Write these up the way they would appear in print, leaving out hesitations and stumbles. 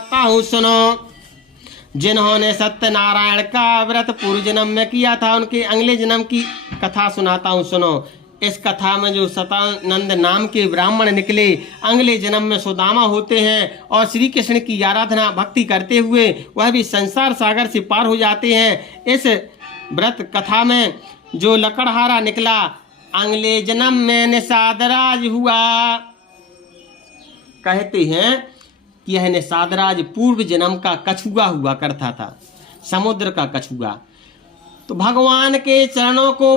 हूँ सुनो, जिन्होंने सत्यनारायण का व्रत पूर्व जन्म में किया था उनके अगले जन्म की कथा सुनाता हूँ सुनो। इस कथा में जो सतानंद नाम के ब्राह्मण निकले अगले जन्म में सुदामा होते हैं और श्री कृष्ण की आराधना भक्ति करते हुए वह भी संसार सागर से पार हो जाते हैं। इस व्रत कथा में जो लकड़हारा निकला अगले जन्म में निषादराज हुआ। कहते हैं कि यह निषादराज पूर्व जन्म का कछुआ हुआ करता था, समुद्र का कछुआ। तो भगवान के चरणों को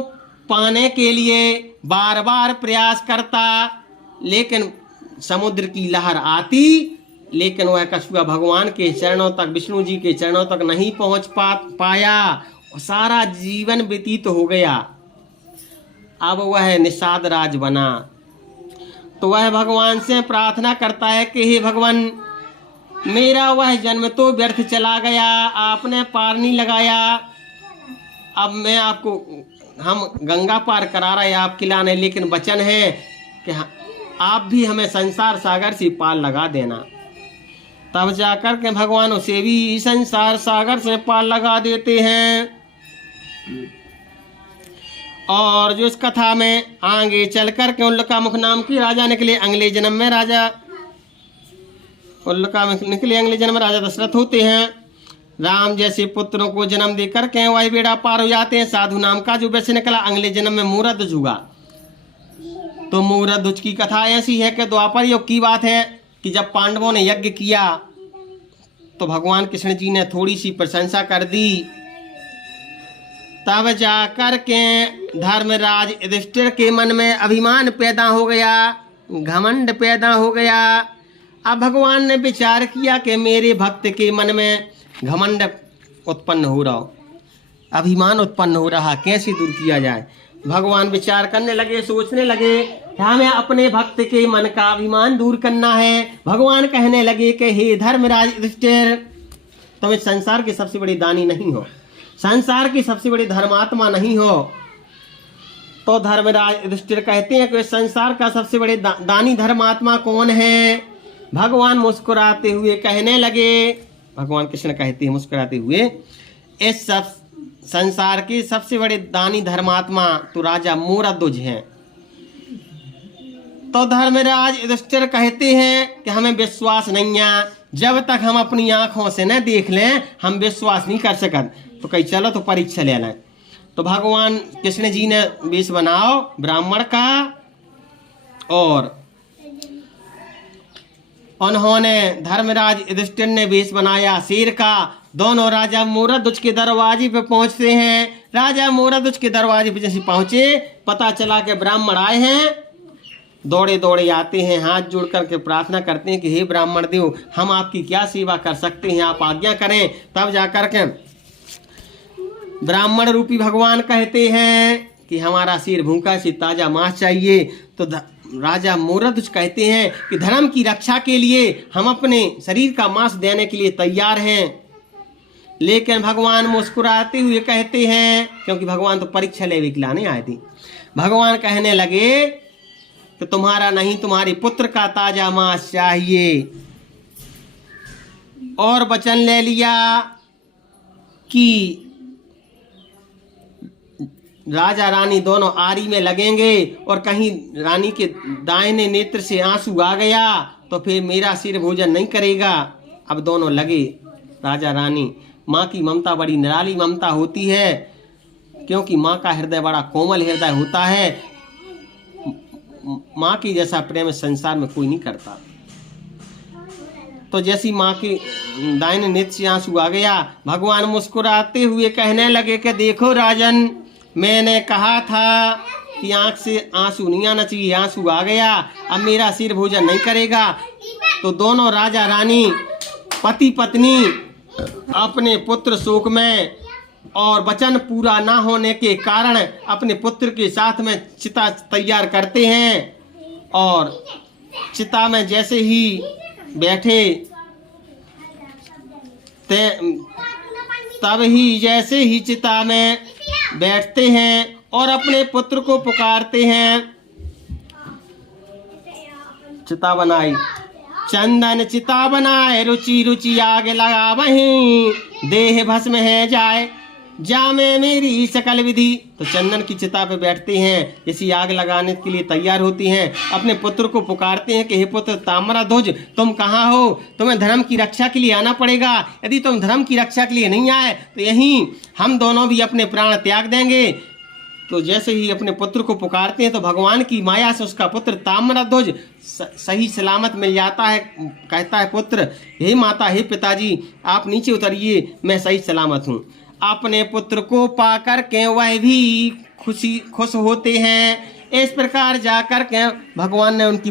पाने के लिए बार बार प्रयास करता, लेकिन समुद्र की लहर आती, लेकिन वह कछुआ भगवान के चरणों तक, विष्णु जी के चरणों तक नहीं पहुंच पाया। सारा जीवन व्यतीत हो गया। अब वह निषादराज बना। तो वह भगवान से प्रार्थना करता है कि हे भगवान, मेरा वह जन्म तो व्यर्थ चला गया, आपने पार नहीं लगाया। अब मैं आपको, हम गंगा पार करा रहे हैं आपके लाने, लेकिन वचन है कि आप भी हमें संसार सागर से पार लगा देना। तब जाकर के भगवान उसे भी संसार सागर से पार लगा देते हैं। और जो इस कथा में आगे चलकर के उल्लकामुख नाम की राजा निकले अगले जन्म में, राजा उल्लकामुख निकले अगले जन्म में राजा दशरथ होते हैं। राम जैसे पुत्रों को जन्म देकर के वही बेड़ा पार हो जाते हैं। साधु नाम का जो वैसे निकला अगले जन्म में मूरध्वज हुआ। तो मूरध्वज की कथा ऐसी है कि द्वापर युग की बात है कि जब पांडवों ने यज्ञ किया तो भगवान कृष्ण जी ने थोड़ी सी प्रशंसा कर दी। तब जाकर के धर्मराज युधिष्ठिर के मन में अभिमान पैदा हो गया, घमंड पैदा हो गया। अब भगवान ने विचार किया कि मेरे भक्त के मन में घमंड उत्पन्न हो रहा, अभिमान उत्पन्न हो रहा, कैसे दूर किया जाए। भगवान विचार करने लगे, सोचने लगे कि हमें अपने भक्त के मन का अभिमान दूर करना है। भगवान कहने लगे कि हे धर्मराज युधिष्ठिर, तुम इस संसार के सबसे बड़े दानी नहीं हो, संसार की सबसे बड़ी धर्मात्मा नहीं हो। तो धर्मराज युधिष्ठिर कहते हैं कि संसार का सबसे बड़े दानी धर्मात्मा कौन है। भगवान मुस्कुराते हुए कहने लगे, भगवान कृष्ण कहते हैं मुस्कुराते हुए, इस सब संसार के सबसे बड़े दानी धर्मात्मा तो राजा मूरध्वज हैं। तो धर्मराज युधिष्ठिर कहते हैं कि हमें विश्वास नहीं है, जब तक हम अपनी आंखों से न देख लें हम विश्वास नहीं कर सकते। तो कहीं चलो तो परीक्षा ले लें। तो भगवान कृष्ण जी ने वेश बनाओ ब्राह्मण का, और उन्होंने धर्मराज युधिष्ठिर ने वेश बनाया शेर का। दोनों राजा मूरध्वज के दरवाजे पे पहुंचते हैं। राजा मूरध्वज के दरवाजे पे जैसे पहुंचे, पता चला कि ब्राह्मण आए हैं। दौड़े दौड़े आते हैं, हाथ जोड़ करके प्रार्थना करते हैं कि हे ब्राह्मण देव, हम आपकी क्या सेवा कर सकते हैं, आप आज्ञा करें। तब जाकर के ब्राह्मण रूपी भगवान कहते हैं कि हमारा सिर भूखा से ताजा मांस चाहिए। तो राजा मूरध्वज कहते हैं कि धर्म की रक्षा के लिए हम अपने शरीर का मांस देने के लिए तैयार हैं। लेकिन भगवान मुस्कुराते हुए कहते हैं, क्योंकि भगवान तो परीक्षा लेने के लाने आए थे, भगवान कहने लगे कि तुम्हारा नहीं, तुम्हारे पुत्र का ताजा मांस चाहिए। और वचन ले लिया कि राजा रानी दोनों आरी में लगेंगे, और कहीं रानी के दाहिने नेत्र से आंसू आ गया तो फिर मेरा सिर भोजन नहीं करेगा। अब दोनों लगे राजा रानी। माँ की ममता बड़ी निराली ममता होती है, क्योंकि माँ का हृदय बड़ा कोमल हृदय होता है। माँ की जैसा प्रेम संसार में कोई नहीं करता। तो जैसी माँ की दाहिने नेत्र से आंसू आ गया, भगवान मुस्कुराते हुए कहने लगे कि देखो राजन, मैंने कहा था कि आंख से आंसू नहीं आना चाहिए, आंसू आ गया, अब मेरा सिर भोजन नहीं करेगा। तो दोनों राजा रानी पति पत्नी अपने पुत्र शोक में और वचन पूरा ना होने के कारण अपने पुत्र के साथ में चिता तैयार करते हैं। और चिता में जैसे ही बैठे तब ही जैसे ही चिता में बैठते हैं और अपने पुत्र को पुकारते हैं। चिता बनाई, चंदन चिता बनाए रुचि रुचि आग लगा वहीं, देह भस्म है जाए जामे मेरी सकल विधि। तो चंदन की चिता पे बैठते हैं, इसी आग लगाने के लिए तैयार होती हैं, अपने पुत्र को पुकारते हैं कि हे पुत्र ताम्रध्वज, तुम कहाँ हो? तुम्हें धर्म की रक्षा के लिए आना पड़ेगा। यदि तुम धर्म की रक्षा के लिए नहीं आए तो यहीं हम दोनों भी अपने प्राण त्याग देंगे। तो जैसे ही अपने पुत्र को पुकारते हैं तो भगवान की माया से उसका पुत्र ताम्रध्वज सही सलामत मिल जाता है। कहता है, पुत्र, हे माता, हे पिताजी, आप नीचे उतरिए, मैं सही सलामत हूँ। अपने पुत्र को पाकर के वह भी खुश होते हैं। इस प्रकार जाकर के भगवान ने उनकी